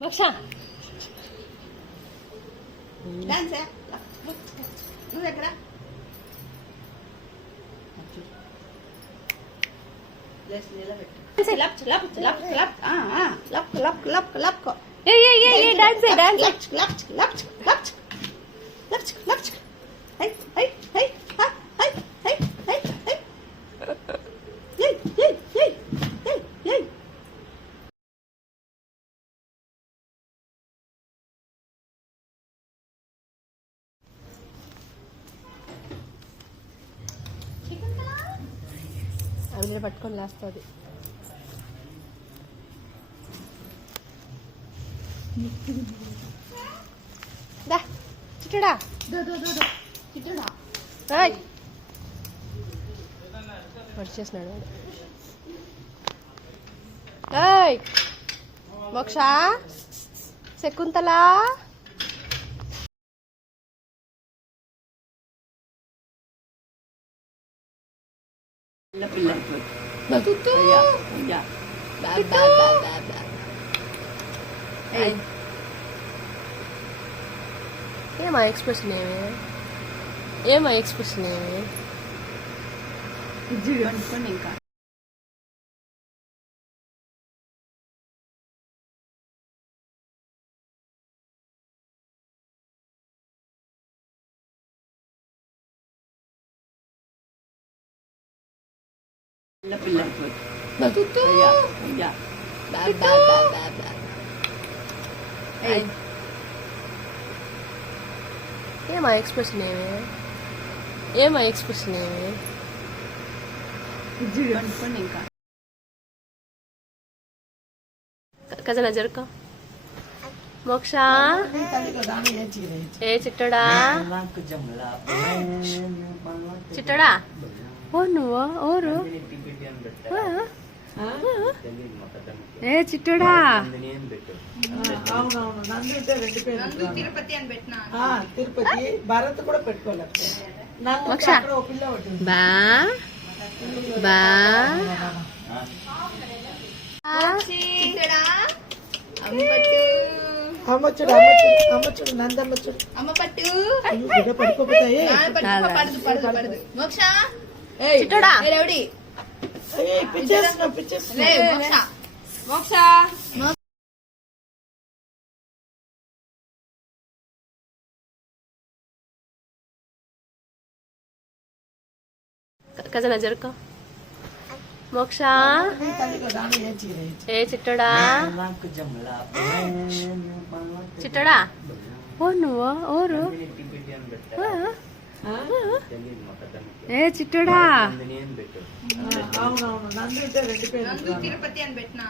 మోక్ష డాన్స్ నువ్వు ఎక్కడ అందులో పట్టుకొని లేస్తుంది. దా చిట్టడా చిట్టుడా వచ్చేసినాడు. ఏయ్ మోక్ష శకుంతల ఏమా ఎక్స్ప్రెషన్ ఏమా ఎక్స్ప్రెషన్ ఇంకా ఏమా ఎక్స్ప్రెషన్ ఏమా ఎక్స్ప్రెషన్ ఇంకా కజనా జరుకో మోక్ష ఏ చిట్టడా చిట్టడా ఓ నువ్వు ఓరు ఏ చిట్టడా తిరుపతి అని పెట్టినా తిరుపతి భరత్ కూడా పెట్టుకోలేదు. మోక్ష బా బా అమ్మచ్చుడు అమ్మచ్చుడు నందమ్మచ్చుడు అమ్మ పట్టు బిడ్డ పడుకోపోతాయి. పడదు పడదు పడదు మోక్ష చిట్టడా రౌడీ పిచ్చేస్తున్నా మోక్ష కజనా జరుకో మోక్ష ఏ చిట్టడా చిట్టడా ఓ నువ్వు ఓరు ఏ చిట్టడా అవునవును నందు రెండు పేరు తిరుపతి అని పెట్టినా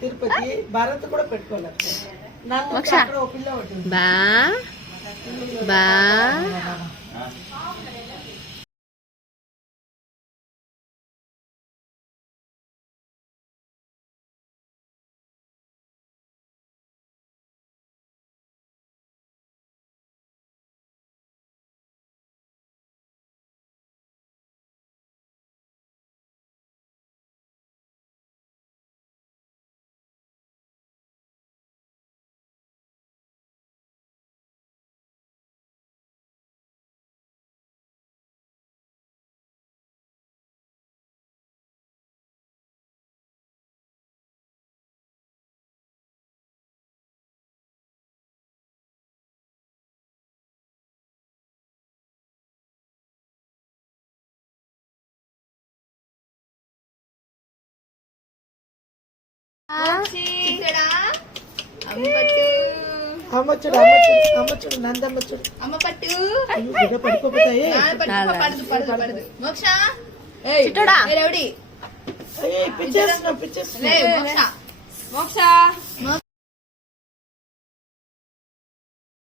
తిరుపతి భరత్ కూడా పెట్టుకోలేదు. మోక్ష ఓ పిల్ల ఒకటి బా బా అమ్మచ్చుడు అమ్మచ్చుడు నందమ్మచ్చుడు అమ్మ పట్టు బిడ్డ పడుకోపోతాయి. పడదు పడదు పడదు మోక్ష చిట్టడా రౌడీ పిచ్చేస్తున్నా మోక్ష